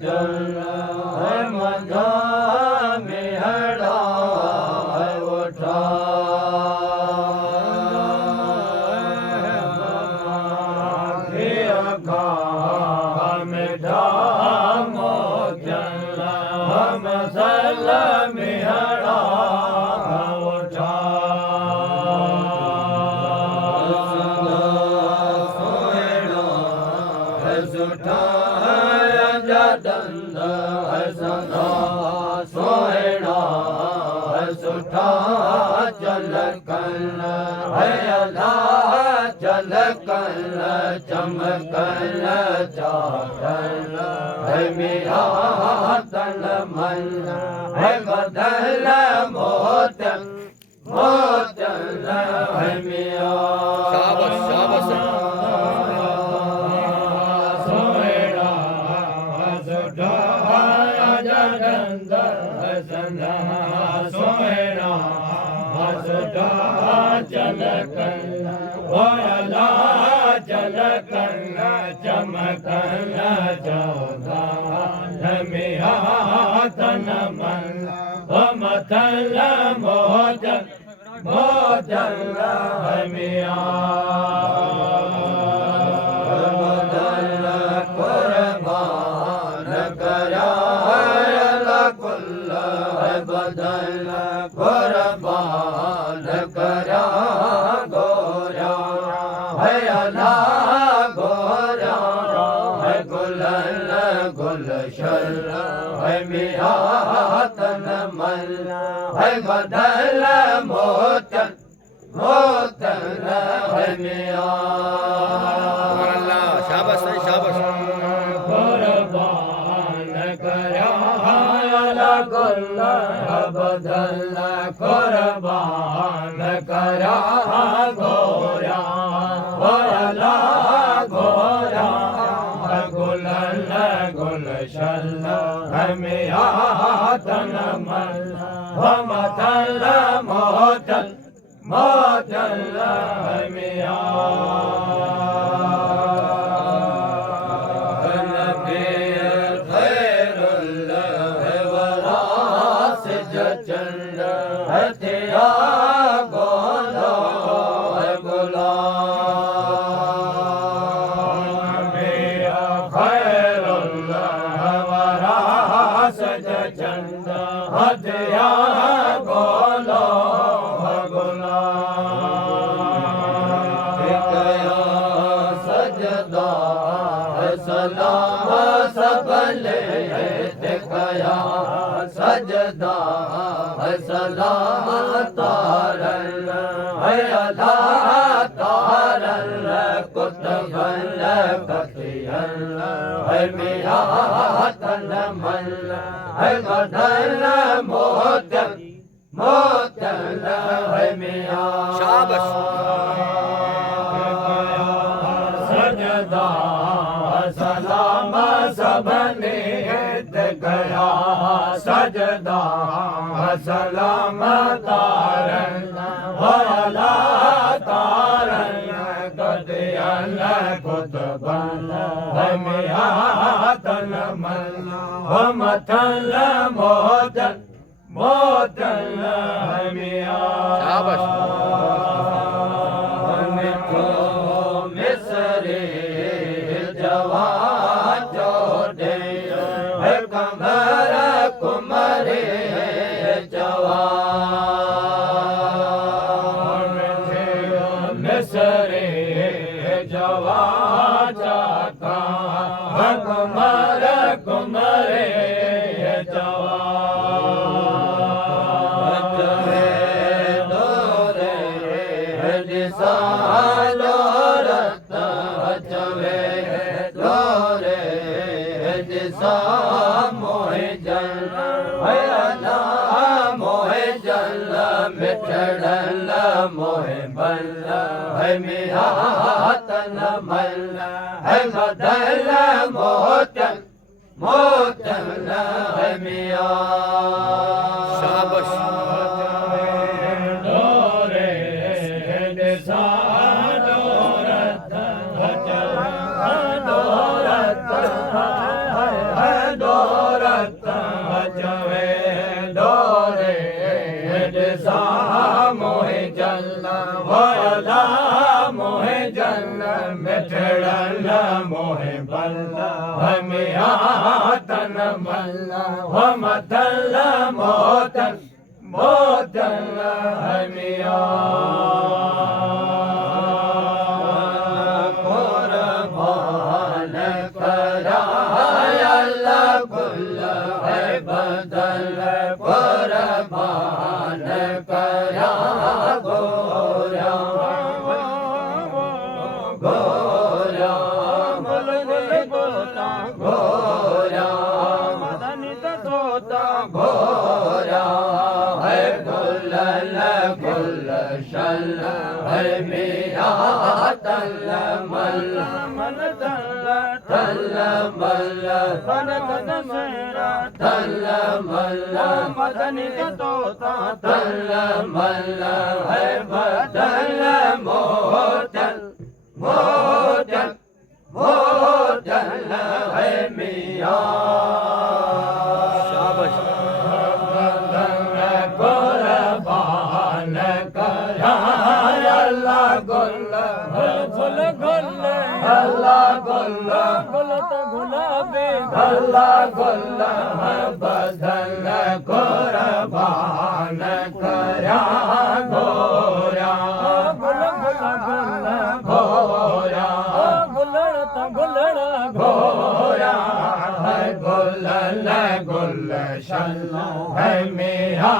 चल है मधा मिहड़ा है उठा चमकल चाहल है मेरा तन मन है बदल मोतन मोतन है मेरा शाबाश शाबाश सोएड़ा सुठा जगंद संधा सोएड़ा सुठा चलकल भोला चलकल चमकल चौधा मिया तन मन मथल मोचन मोचन मिया बदल कुर्बान करा कुल्ल बदल कुर्बान करा गोरा है अला गोरा है गुलन गुलशन है मिया तन मन है बदल मोचन मोचन है मिया शाबाश शाबाश कुर्बान करा गुल्ल बदल कुर्बान करा गोरा गोला गोरा गुलन गुलशन मिया तन मन मथल मोचन मोचन मिया चंद हथिया गोलो है गुला मेरा खैरुल्लाह वरास चंद हथिया गोलो है गुला सजदा है सलाम सबले कया सजदा सलाम तारल है अला तारल कुतबल कतियल है मेरा तन मन है बदल मोचन मोचन है मेरा शाबाश सजदा सलाम सबने गया सजदा सलाम तारन वाला तारन कदयल कुतबल मिया तन मन मथल मोचन मोचन मिया शाबाश मिसरे जवान जोड़े कमर कुमरे जवान मिसरे जवान जाता कुमर कुमरे जवान डोरे दिशा डोरत चवे डोरे दिशा मोहे जल भयला मोहे जल मिठड़ल मोहे बल है मेरा तन मल है बदल मोचन मोचन है मिया शाबाश डोरे दिशा डोरत चल डोरत होयला मोहे जल मिठड़ल मोहे बल हमिया तन मल हम तल मोतन मोतन हमिया कुर्बान कराय अल्लाह कुल है बदल कुर्बान करा गोरा गोरा गोरा मदनित तोता गोरा है गुलशन है मेरा तल मल मन तल मल तन तन मेरा तल मल मदनित तोता तल मल है बदल मोचल मोचल मोचल है मिया कुर्बान कराय अल्लाह गुल गुल गुल अल्लाह गुल गुल तो गुलाबी अल्लाह गुल बदल कुर्बान करा गोरा गुल गुल गुल गोरा गुलड़ तो गुलड़ गोरा गुल गुलशन है मेरा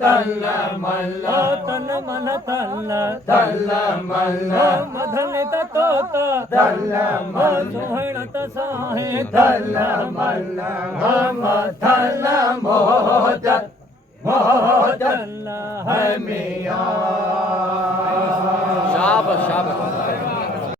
तल मल तन मन तल तल मल मदनित तोता तल मल सोहणत साहे तल मल हम तल मोजल मोजल है मिया